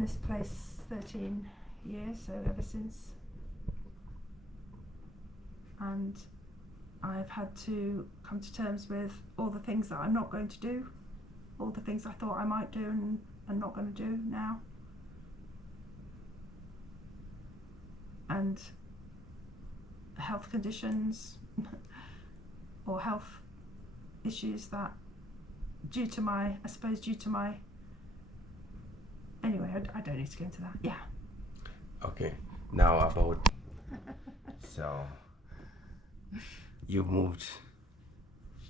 in this place 13 years, so ever since. And I've had to come to terms with all the things that I'm not going to do, all the things I thought I might do and I'm not going to do now. And health conditions or health issues that due to my anyway, I don't need to go into that. Yeah. Okay, now about so you've moved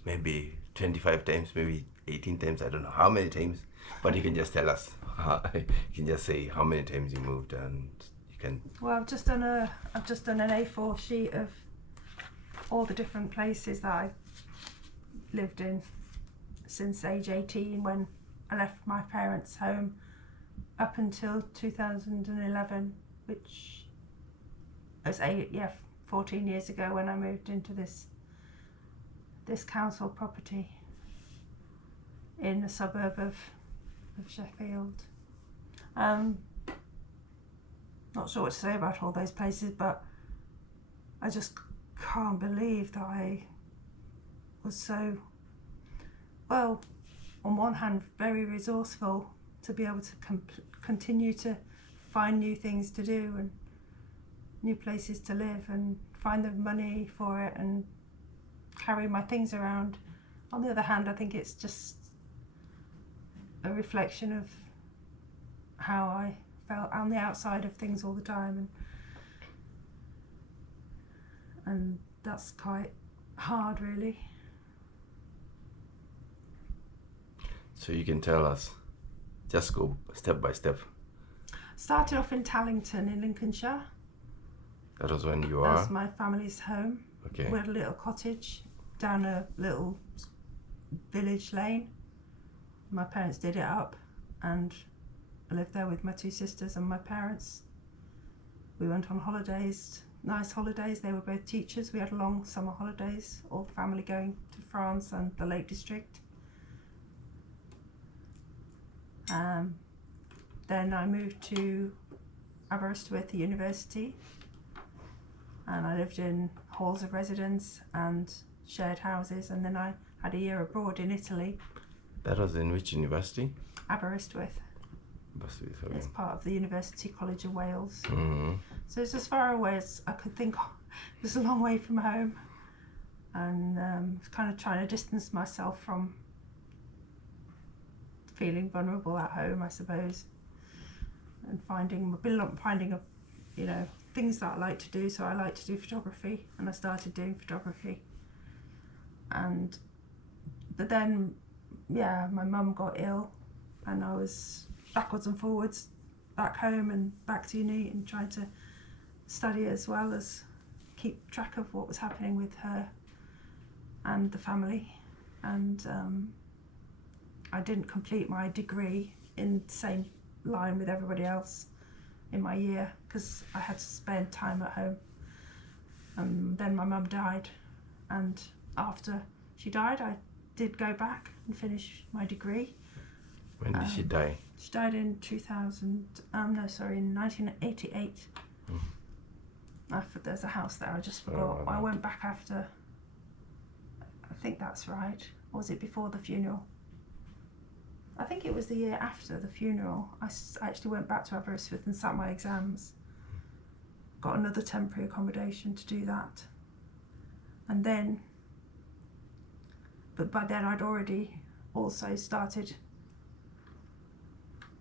maybe 25 times, maybe 18 times, I don't know how many times, but you can just tell us. You can just say how many times you moved, and you can. Well, I've just done an A4 sheet of all the different places that I lived in since age 18 when I left my parents' home up until 2011, which was 14 years ago when I moved into this council property in the suburb of Sheffield. Not sure what to say about all those places, but I just can't believe that I was so, well, on one hand very resourceful to be able to continue to find new things to do and new places to live and find the money for it and carry my things around. On the other hand, I think it's just a reflection of how I felt on the outside of things all the time, and that's quite hard, really. So you can tell us, just go step by step. Started off in Tallington in Lincolnshire. That was when you That are? was my family's home. Okay. We had a little cottage down a little village lane. My parents did it up, and I lived there with my two sisters and my parents. We went on holidays, nice holidays. They were both teachers. We had long summer holidays, all the family going to France and the Lake District. Then I moved to Aberystwyth University, and I lived in halls of residence and shared houses, and then I had a year abroad in Italy. That was in which university? Aberystwyth. Okay. It's part of the University College of Wales. Mm-hmm. So it's as far away as I could think of. It was a long way from home, and kind of trying to distance myself from feeling vulnerable at home, I suppose, and finding things that I like to do. So I like to do photography, and I started doing photography. But then, my mum got ill, and I was backwards and forwards, back home and back to uni, and trying to study as well as keep track of what was happening with her and the family. And I didn't complete my degree in the same line with everybody else in my year because I had to spend time at home. And then my mum died, and after she died I did go back and finish my degree. When did she die? She died in 1988. There's a house there, I just forgot. I went back after, I think that's right. Or was it before the funeral? I think it was the year after the funeral. I actually went back to Aberystwyth and sat my exams. Got another temporary accommodation to do that. And then, but by then I'd already also started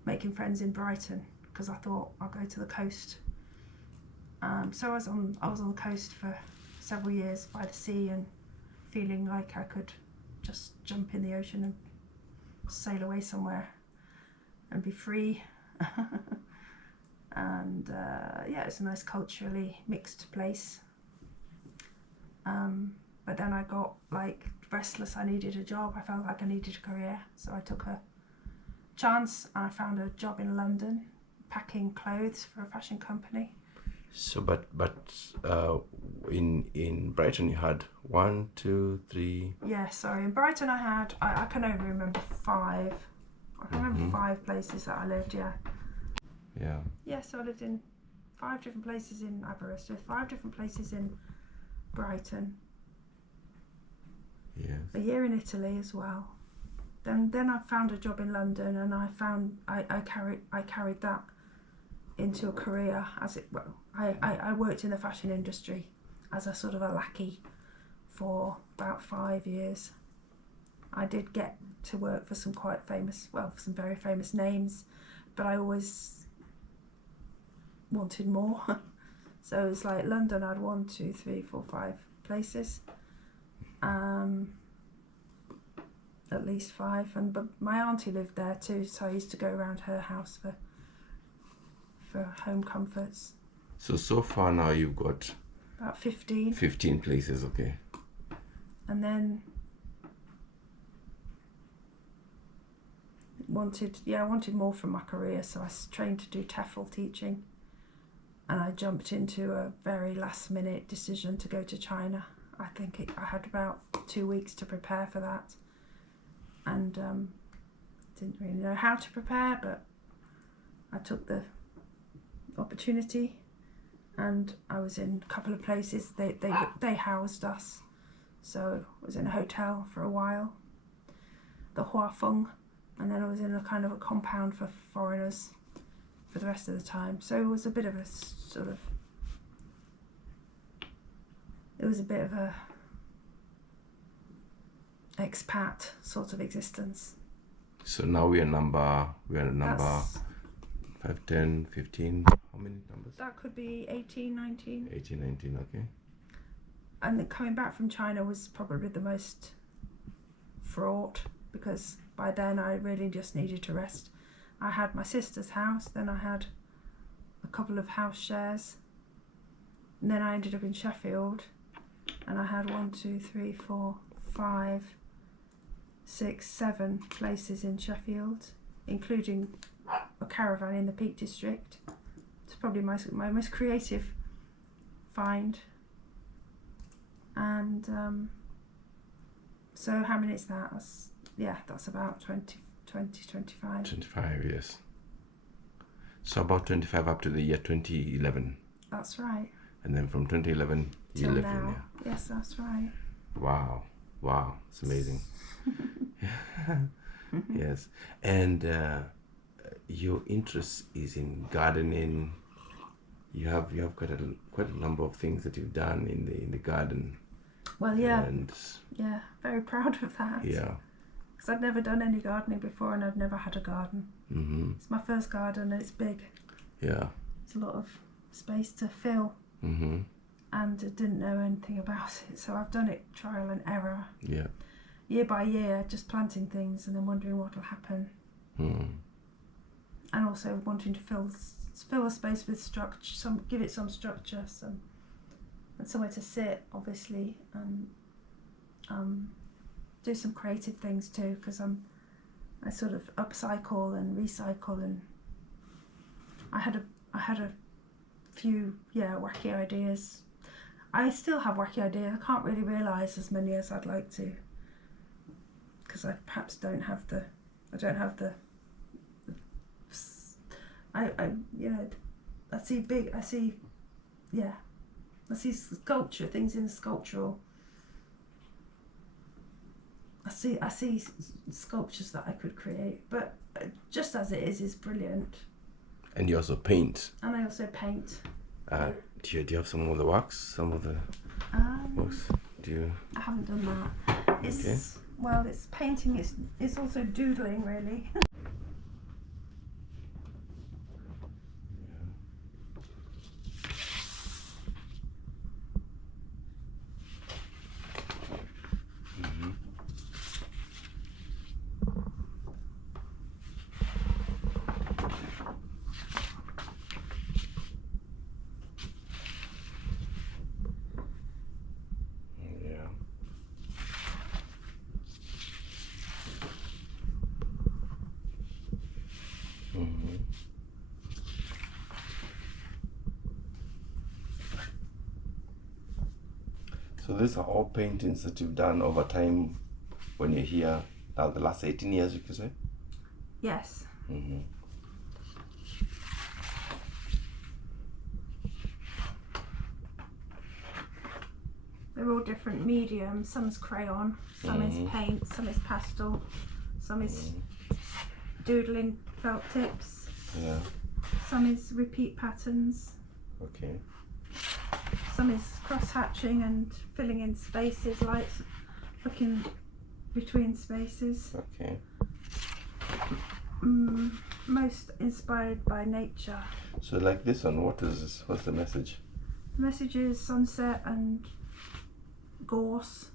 making friends in Brighton because I thought I'll go to the coast. So I was on the coast for several years by the sea and feeling like I could just jump in the ocean and sail away somewhere and be free. And it's a nice culturally mixed place. But then I got restless. I needed a job. I felt like I needed a career, so I took a chance and I found a job in London packing clothes for a fashion company. So but in Brighton you had 1, 2, 3. Yeah, sorry. In Brighton I can only remember 5. I can remember 5 places that I lived. Yeah. Yeah. Yeah, so I lived in 5 different places in Aberystwyth, 5 different places in Brighton, Yes. a year in Italy as well. Then I found a job in London, and I carried that into a career as it. Well, I worked in the fashion industry as a sort of a lackey for about 5 years. I did get to work for some some very famous names, but I always wanted more. So it was like London, I had 1, 2, 3, 4, 5 places. At least 5, but my auntie lived there too, so I used to go around her house for home comforts. So far now you've got About 15. 15 places, okay. And then I wanted more from my career, so I trained to do TEFL teaching, and I jumped into a very last minute decision to go to China. I had about 2 weeks to prepare for that, and didn't really know how to prepare, but I took the opportunity, and I was in a couple of places. They housed us, so I was in a hotel for a while, the Huafeng, and then I was in a kind of a compound for foreigners for the rest of the time. So it was a bit of a expat sort of existence. So now we are number 5, 10, 15. How many numbers? That could be 18, 19. 18, 19, okay. And coming back from China was probably the most fraught, because by then I really just needed to rest. I had my sister's house, then I had a couple of house shares, and then I ended up in Sheffield, and I had 1, 2, 3, 4, 5, 6, 7 places in Sheffield, including a caravan in the Peak District. It's probably my most creative find. And so how many is that? That's about 20, 25. 25, yes. So about 25 up to the year 2011. That's right. And then from 2011 you Till lived now. in there. Yes, that's right. Wow, it's amazing. Yes. And your interest is in gardening. You have quite a number of things that you've done in the garden. Well, yeah. And yeah, very proud of that. yeah. Because I'd never done any gardening before, and I'd never had a garden. Mm-hmm. It's my first garden, and it's big. Yeah. It's a lot of space to fill. Mm-hmm. And I didn't know anything about it, so I've done it trial and error. Yeah. Year by year, just planting things and then wondering what will happen. And also wanting to fill a space with structure, give it some structure, and somewhere to sit, obviously, and do some creative things too, because I sort of upcycle and recycle, and I had a few wacky ideas. I still have wacky ideas. I can't really realise as many as I'd like to, because I perhaps don't have the I see sculpture, things in sculptural. I see sculptures that I could create, but just as it is brilliant. And you also paint. And I also paint. Do you have some of the works? Some of the works? Do you? I haven't done that. It's painting. It's also doodling, really. So these are all paintings that you've done over time when you're here, now the last 18 years, you could say? Yes. They're all different mediums. Some's crayon, some is paint, some is pastel, some is doodling felt tips. Yeah. Some is repeat patterns. Okay. Some is cross hatching and filling in spaces, lights, looking between spaces. Okay. Most inspired by nature. So like this one, what is this? What's the message? The message is sunset and gorse.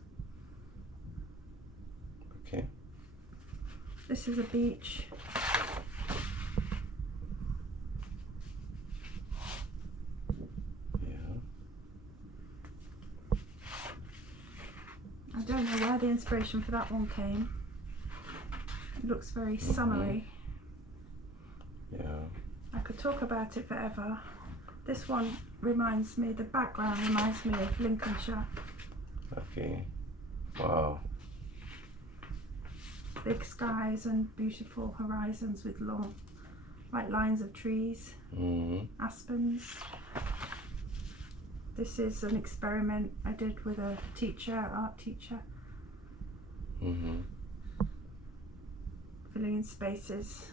Okay. This is a beach. Yeah. I don't know where the inspiration for that one came. It looks very summery. Yeah. I could talk about it forever. This one reminds me, the background reminds me of Lincolnshire. Okay. Wow. Big skies and beautiful horizons with long, like lines of trees, aspens. This is an experiment I did with a teacher, art teacher. Filling in spaces.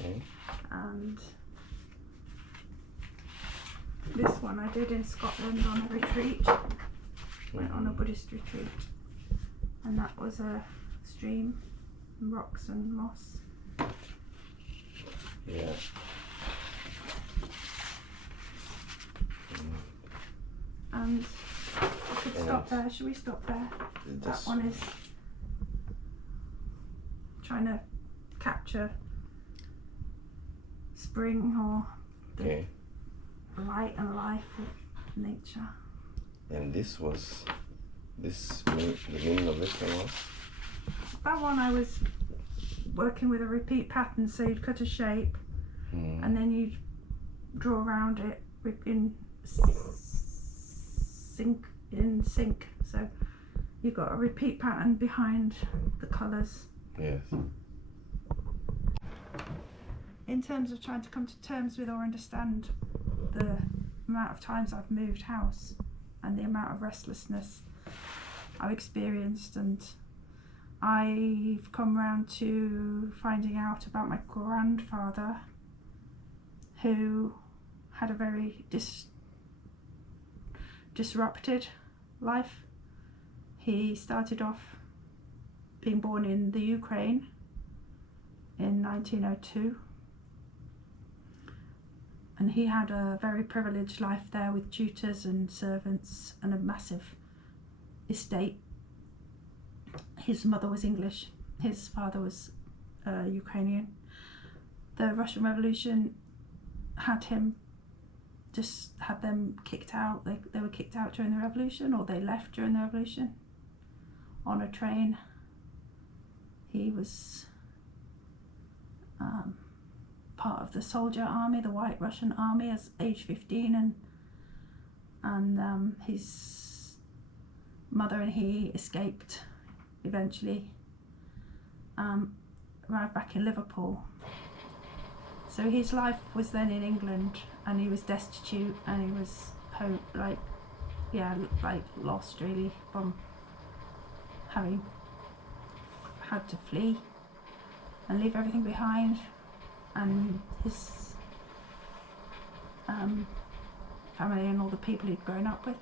Okay. And this one I did in Scotland on a retreat. Went on a Buddhist retreat, and that was a stream, rocks and moss. Yeah. And I could stop there. Should we stop there? That one is trying to capture spring or the light and life of nature. And this was, the meaning of this one was? That one I was working with a repeat pattern, so you'd cut a shape and then you'd draw around it in sync. So you've got a repeat pattern behind the colours. Yes. In terms of trying to come to terms with or understand the amount of times I've moved house and the amount of restlessness I've experienced, and I've come round to finding out about my grandfather, who had a very disrupted life. He started off being born in the Ukraine in 1902, and he had a very privileged life there with tutors and servants and a massive estate. His mother was English, his father was Ukrainian. The Russian Revolution had them kicked out. They were kicked out during the revolution, or they left during the revolution on a train. He was part of the soldier army, the White Russian army, as age 15, and his mother and he escaped eventually, arrived back in Liverpool. So his life was then in England, and he was destitute, and he was lost really from having had to flee and leave everything behind, and his family and all the people he'd grown up with.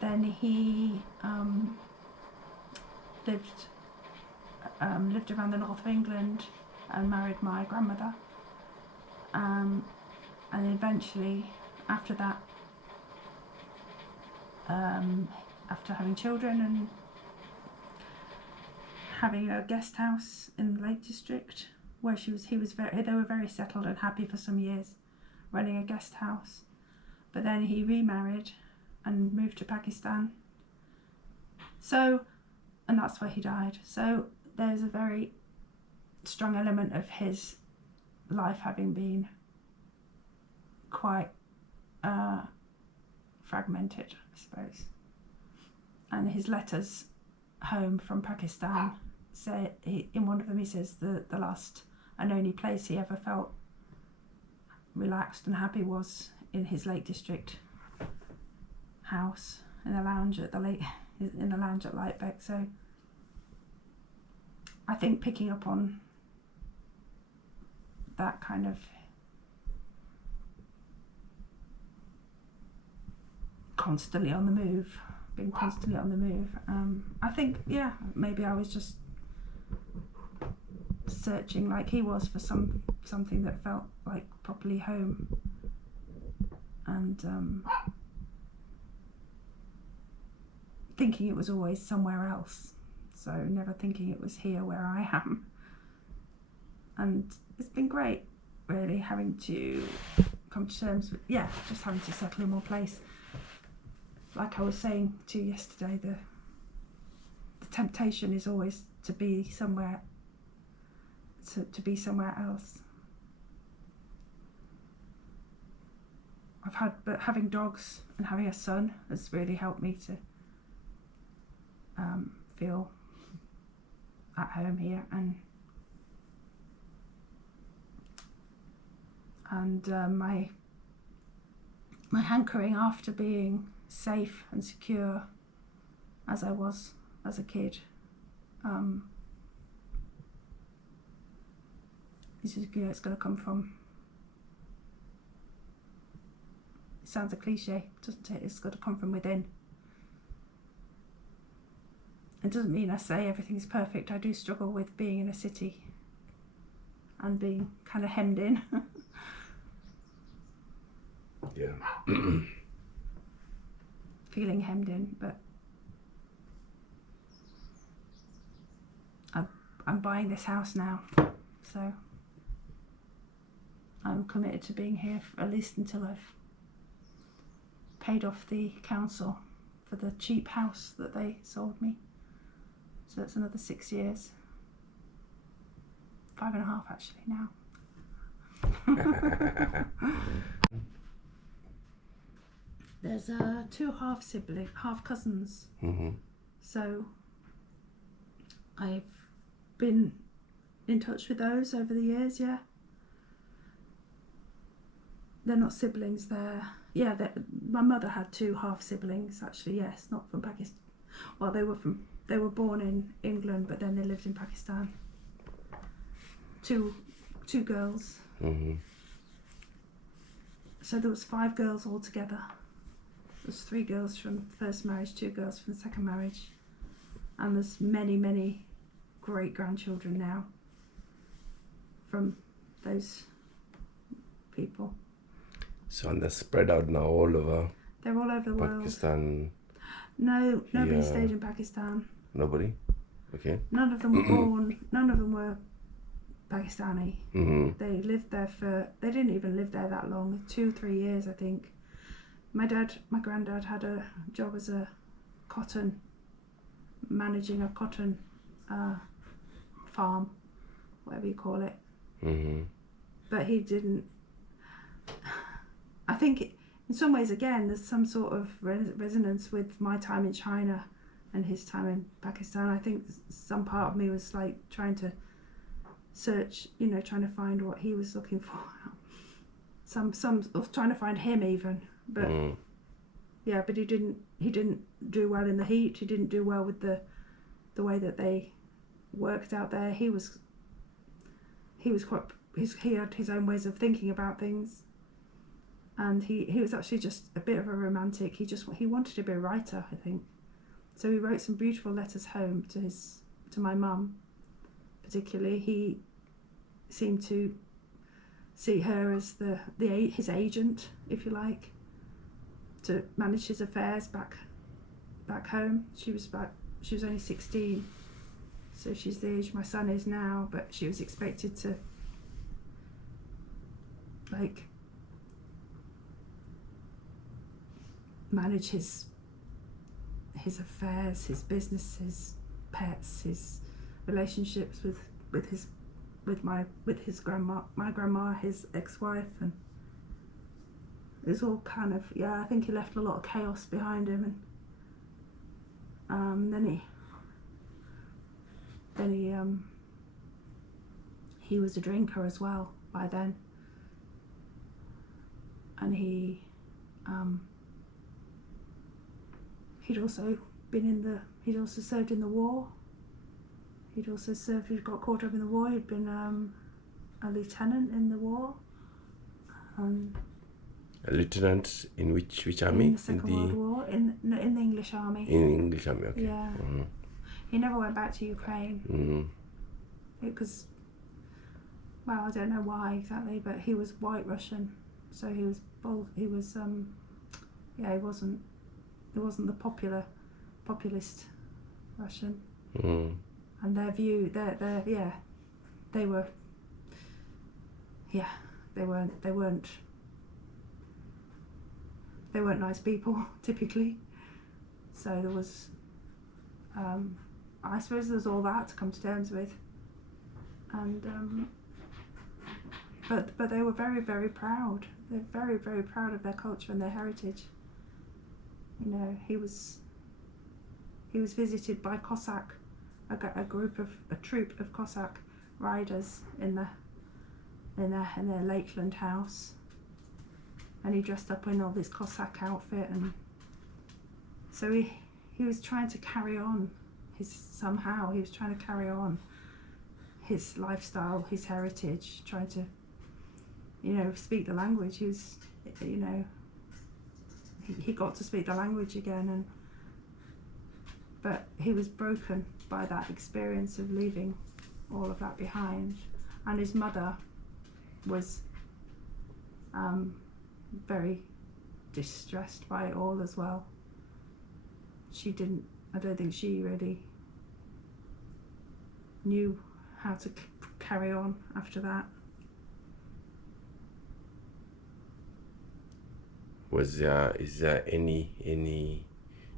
Then he lived around the north of England and married my grandmother, and eventually after that, after having children and having a guest house in the Lake District where they were very settled and happy for some years running a guest house, but then he remarried and moved to Pakistan, and that's where he died. So there's a very strong element of his life having been quite fragmented, I suppose. And his letters home from Pakistan say, in one of them he says the last and only place he ever felt relaxed and happy was in his Lake District house, in a lounge at Lightbeck. So I think picking up on that kind of constantly on the move, being constantly on the move. I think, yeah, maybe I was just searching like he was for something that felt like properly home, and thinking it was always somewhere else, so never thinking it was here where I am. And it's been great, really, having to come to terms with, just having to settle in one place. Like I was saying to you yesterday, the temptation is always to be somewhere, to be somewhere else. But having dogs and having a son has really helped me to feel at home here, and my hankering after being safe and secure as I was as a kid it's going to come from, it sounds a cliche, doesn't it? It's got to come from within. It doesn't mean I say everything's perfect. I do struggle with being in a city and being kind of hemmed in. Yeah. Feeling hemmed in, but I'm buying this house now, so I'm committed to being here at least until I've paid off the council for the cheap house that they sold me. So that's another 6 years. 5.5 actually now. There's 2 half cousins. Mm-hmm. So I've been in touch with those over the years, yeah. They're not siblings, my mother had 2 half siblings actually, yes, not from Pakistan. Well, they were born in England, but then they lived in Pakistan. Two girls. Mm-hmm. So there was 5 girls altogether. There's 3 girls from first marriage, 2 girls from second marriage, and there's many great grandchildren now from those people. So and they're spread out now all over. They're all over the world. Pakistan. No, nobody stayed in Pakistan. Nobody? Okay. None of them were born. None of them were Pakistani. Mm-hmm. They lived there they didn't even live there that long, 2-3 years I think. My granddad had a job as managing a cotton farm, whatever you call it. Mm-hmm. But he didn't, I think in some ways again there's some sort of resonance with my time in China and his time in Pakistan. I think some part of me was like trying to search, trying to find what he was looking for. Some trying to find him even, but but he didn't do well in the heat. He didn't do well with the way that they worked out there. He had his own ways of thinking about things, and he was actually just a bit of a romantic. He wanted to be a writer, I think. So he wrote some beautiful letters home to my mum, particularly. He seemed to see her as his agent, if you like, to manage his affairs back home. She was only 16, so she's the age my son is now, but she was expected to manage his affairs, his business, his pets, his relationships with his grandma, my grandma, his ex-wife, and it's all kind of, I think he left a lot of chaos behind him, and then he was a drinker as well by then, and he he'd also served in the war. He'd got caught up in the war. He'd been a lieutenant in the war. A lieutenant in which army? In the Second World War, in the English army. In the English army, okay. Yeah. Mm-hmm. He never went back to Ukraine. Mm-hmm. Because, well, I don't know why exactly, but he was White Russian, so he was bold. He was, he wasn't the populist Russian. Mm-hmm. And their view, they weren't nice people typically. So there was, I suppose there's all that to come to terms with. And but they were very, very proud. They're very, very proud of their culture and their heritage. You know, he was visited by Cossack, a troop of Cossack riders in their Lakeland house, and he dressed up in all this Cossack outfit, and so he was trying to carry on his lifestyle, his heritage, trying to, you know, speak the language. He was, you know, he got to speak the language again, but he was broken by that experience of leaving all of that behind. And his mother was very distressed by it all as well. I don't think she really knew how to carry on after that. Is there any,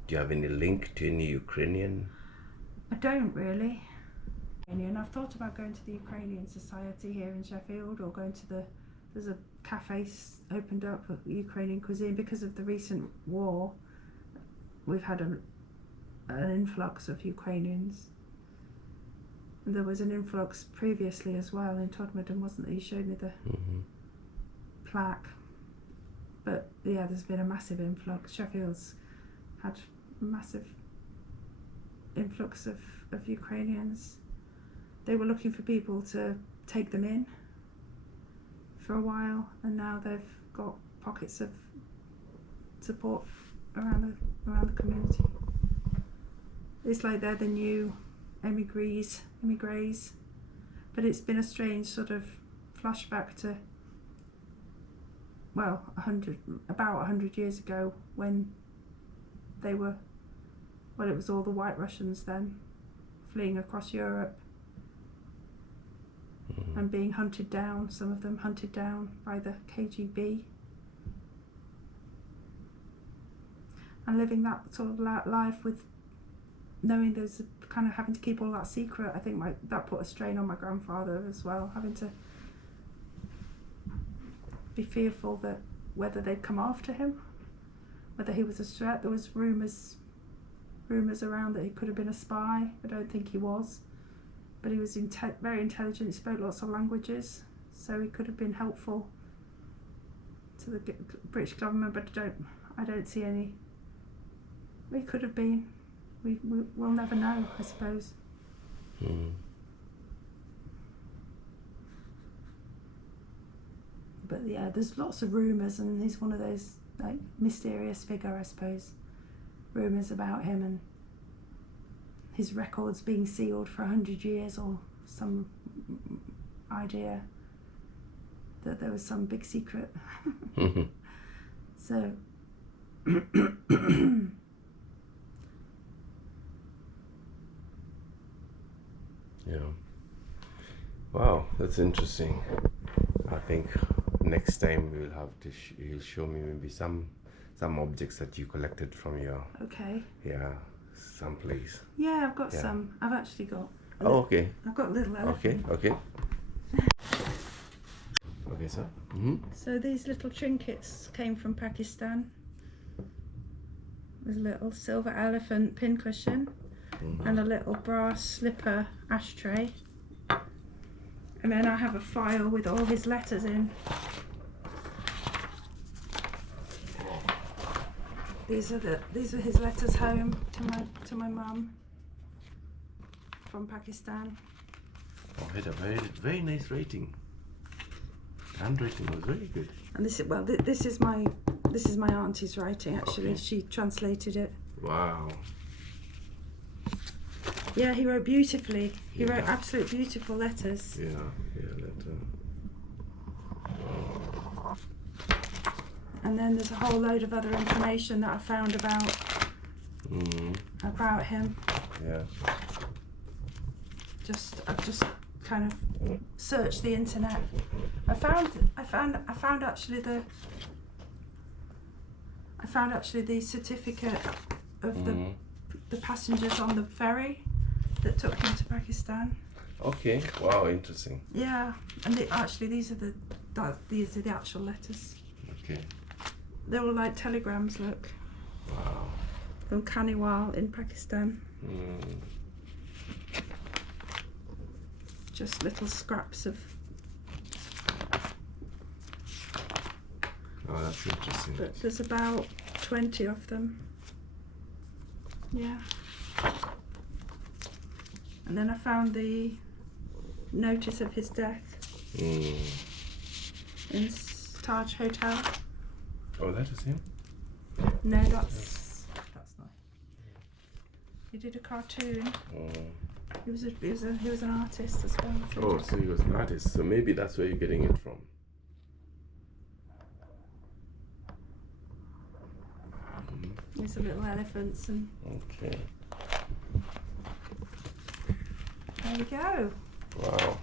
do you have any link to any Ukrainian? I don't really. And I've thought about going to the Ukrainian Society here in Sheffield, or going to there's a cafe opened up of Ukrainian cuisine. Because of the recent war, we've had an influx of Ukrainians. And there was an influx previously as well in Todmorden, wasn't there? You showed me the plaque. But yeah, there's been a massive influx. Sheffield's had a massive influx of Ukrainians. They were looking for people to take them in for a while, and now they've got pockets of support around the community. It's like they're the new emigres, but it's been a strange sort of flashback to, well, about 100 years ago, when it was all the White Russians then fleeing across Europe and being hunted down, some of them hunted down by the KGB, and living that sort of life with knowing there's kind of having to keep all that secret. I think that put a strain on my grandfather as well, having to be fearful that whether they'd come after him, whether he was a threat. There was rumours around that he could have been a spy. I don't think he was, but he was very intelligent. He spoke lots of languages, so he could have been helpful to the British government. But I don't see any. He could have been. We'll never know, I suppose. But yeah, there's lots of rumours, and he's one of those like mysterious figure, I suppose. Rumours about him and his records being sealed for 100 years, or some idea that there was some big secret. So yeah. Wow, that's interesting. I think next time we will have to you'll show me maybe some objects that you collected from your someplace. Yeah, I've got some. I've actually got. Okay. I've got a little elephant. Okay, sir. So these little trinkets came from Pakistan. There's a little silver elephant pincushion and a little brass slipper ashtray. And then I have a file with all his letters in. These are his letters home to my mum from Pakistan. Oh, had a very nice writing. Handwriting was very good. And this is my auntie's writing actually. Okay. She translated it. Wow. Yeah, he wrote beautifully. He Yeah. wrote absolute beautiful letters. Yeah, letter. And then there's a whole load of other information that I found about him. Yeah. I've just kind of searched the internet. I found actually the certificate of the passengers on the ferry that took him to Pakistan. Okay. Wow. Interesting. Yeah, and these are the actual letters. Okay. They're all like telegrams. Look, Wow. from Kaniwal in Pakistan. Just little scraps of. Oh, that's interesting. But there's about 20 of them. Yeah. And then I found the notice of his death in Taj Hotel. Oh, that is him? No, that's not. He did a cartoon. He was an artist as well. I think. Oh, so he was an artist. So maybe that's where you're getting it from. These are little elephants, and Okay. there we go. Wow.